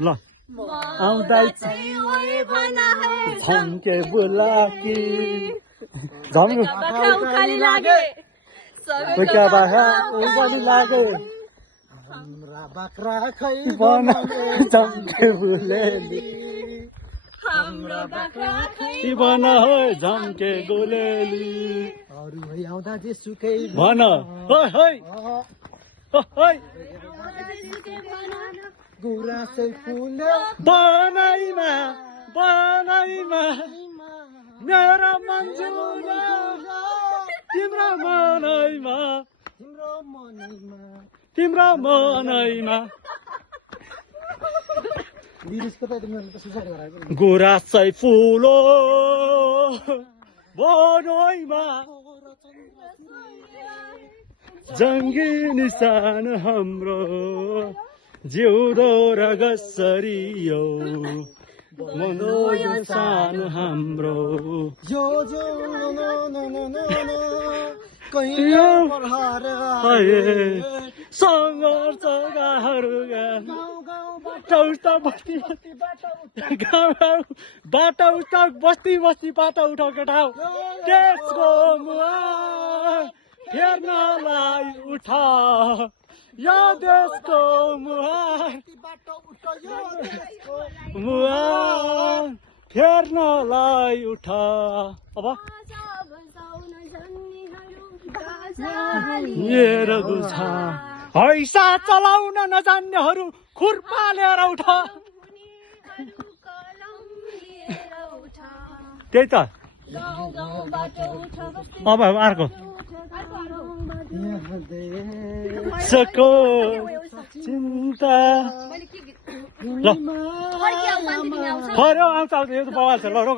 ल आउँदा झम्के बुलाकी झम्के उकाली लागे कोइका बाखा उकाली लागे हाम्रा बाख्रा खै बना झम्के बुलेली हाम्रो बाख्रा खै बना हो झम्के गोलेली अरू है आउँदा जे सुकै भन होइ होइ गुराँसै फुल्यो बनाइमा बनाइमा मेरो मन्जुला तिम्रो मनैमा तिम्रो मनैमा तिम्रो मनैमा लिरिक्सको त मैले त सुसाइड गराएको नि गुराँसै फुलो बनैमा जङ्गी निशान हाम्रो जिउँदो र गसरियो मनो सान हाम्रो यो जो कैया प्रहार सङ्घर्षकाहरूका बाटो बस्ती बस्ती बाटो उठा बस्ती बस्ती बाटो उठा केटा त्यसको मुहा फेर्नलाई उठा यो देशको मुहार फेर्नलाई उठा अब मेरो गुछा हैसा चलाउन नजान्नेहरू खुर्पा लिएर उठ त्यही त अब अर्को सको चिन्ता ल खर्यो आउँछ यो त बवाल छ ल